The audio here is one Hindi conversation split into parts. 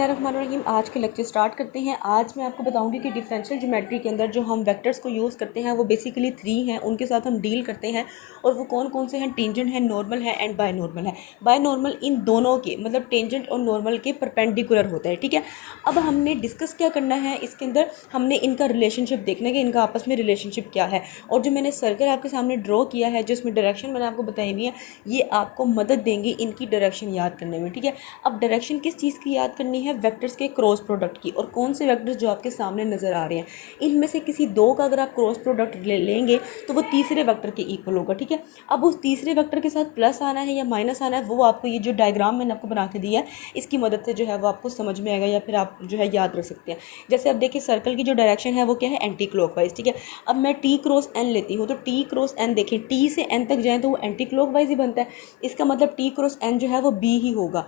बिस्मिल्लाहिर्रहमानिर्रहीम। आज के लेक्चर स्टार्ट करते हैं। आज मैं आपको बताऊंगी कि डिफरेंशियल ज्योमेट्री के अंदर जो हम वेक्टर्स को यूज़ करते हैं वो बेसिकली 3 हैं, उनके साथ हम डील करते हैं और वो कौन कौन से हैं। टेंजेंट है, नॉर्मल है एंड बाय नॉर्मल है। बाय नॉर्मल इन दोनों के मतलब टेंजेंट और नॉर्मल के परपेंडिकुलर होता है, ठीक है। अब हमने डिस्कस क्या करना है इसके अंदर, हमने इनका रिलेशनशिप देखना है कि इनका आपस में रिलेशनशिप क्या है। और जो मैंने सर्कल आपके सामने ड्रॉ किया है, जो इसमें डायरेक्शन मैंने आपको बताई हुई है, ये आपको मदद देंगी इनकी डायरेक्शन याद करने में, ठीक है। अब डायरेक्शन किस चीज़ की याद करनी है, वेक्टर्स के क्रॉस प्रोडक्ट की। और कौन से वेक्टर्स जो आपके सामने नज़र आ रहे हैं, इनमें से किसी दो का अगर आप क्रॉस प्रोडक्ट लेंगे तो वो तीसरे वेक्टर के इक्वल होगा, ठीक है। अब उस तीसरे वेक्टर के साथ प्लस आना है या माइनस आना है, वो आपको ये जो डायग्राम मैंने आपको बना के दिया है इसकी मदद से जो है वो आपको समझ में आएगा या फिर आप जो है याद रख सकते हैं। जैसे अब देखिए सर्कल की जो डायरेक्शन है वो क्या है, एंटी क्लॉकवाइज, ठीक है। अब मैं टी क्रॉस एन लेती हूँ तो टी क्रॉस एन देखिए, टी से एन तक जाएँ तो वो एंटी क्लॉकवाइज ही बनता है। इसका मतलब टी क्रॉस एन जो है वो बी ही होगा,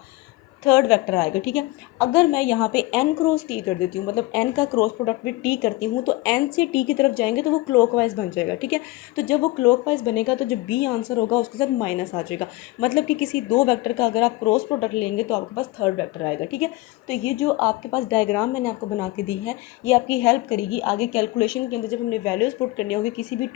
थर्ड वेक्टर आएगा, ठीक है। अगर मैं यहाँ पे n क्रॉस टी कर देती हूँ, मतलब n का क्रॉस प्रोडक्ट भी t करती हूँ, तो n से t की तरफ जाएंगे तो वो क्लॉकवाइज बन जाएगा, ठीक है। तो जब वो क्लॉकवाइज बनेगा तो जो b आंसर होगा उसके साथ माइनस आ जाएगा। मतलब कि किसी दो वेक्टर का अगर आप क्रॉस प्रोडक्ट लेंगे तो आपके पास थर्ड वेक्टर आएगा, ठीक है। तो ये जो आपके पास डायग्राम मैंने आपको बना के दी है ये आपकी हेल्प करेगी आगे कैलकुलेशन के अंदर। जब हमने वैल्यूज़ पुट करनी होगी किसी भी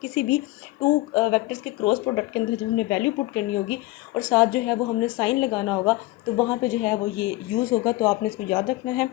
किसी भी टू वेक्टर्स के क्रॉस प्रोडक्ट के अंदर, जब हमने वैल्यू पुट करनी होगी और साथ जो है वो हमने साइन लगाना होगा, तो वहाँ पे जो है वो ये यूज़ होगा। तो आपने इसको याद रखना है।